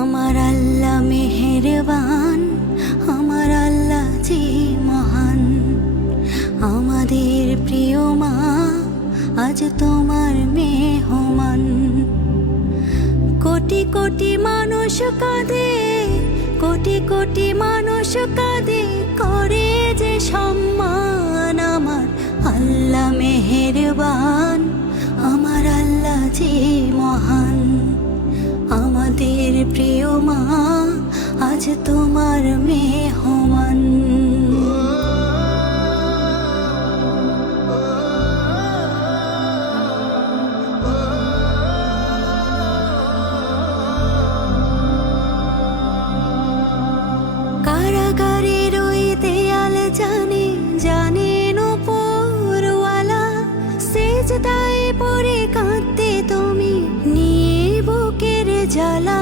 আমার আল্লাহ মেহেরবান, আমার আল্লাহ যে মহান। আমাদের প্রিয় মা আজ তোমার মেহমান। কোটি কোটি মানুষ কাঁদে, কোটি কোটি মানুষ কাঁদে করে যে সম্মান আমার। আল্লাহ মেহেরবান, আমার আল্লাহ যে মহান। আমাদের প্রিয় মা আজ তোমার মেহমান। কারাগারের ওই দেয়াল পড়ে কাঁদতে তুমি বুকের জ্বালা।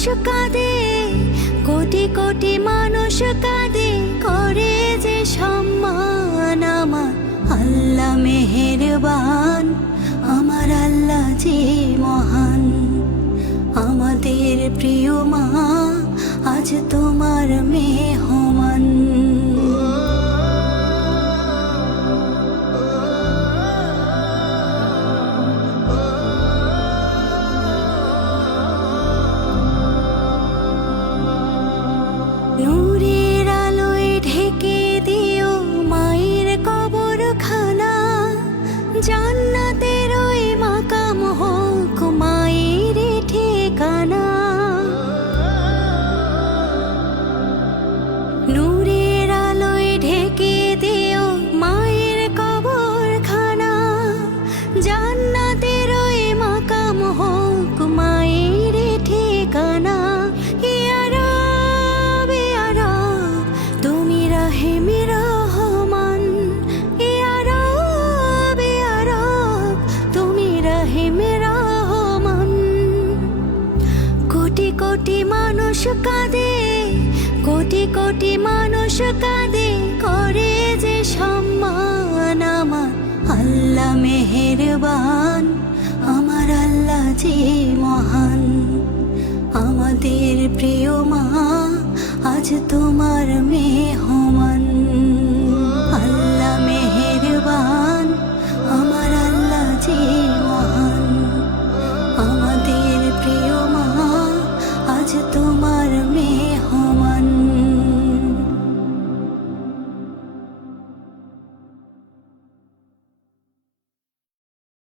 মানুষ কাঁদে, কোটি কোটি মানুষ কাঁদে, করে যে সম্মান আমার। আল্লাহ মেহেরবান, আমার আল্লাহ যে মহান। আমাদের প্রিয় মা, আজ তোমার মেহমান। জান্নাতের রাহেমি রহমান কোটি কোটি মানুষ কাঁদে, কোটি কোটি মানুষ কাঁদে করে যে সম্মান আমার। আল্লাহ মেহেরবান, আমার আল্লাহ যে মহান। আমাদের প্রিয় মা, আজ তোমার মেহ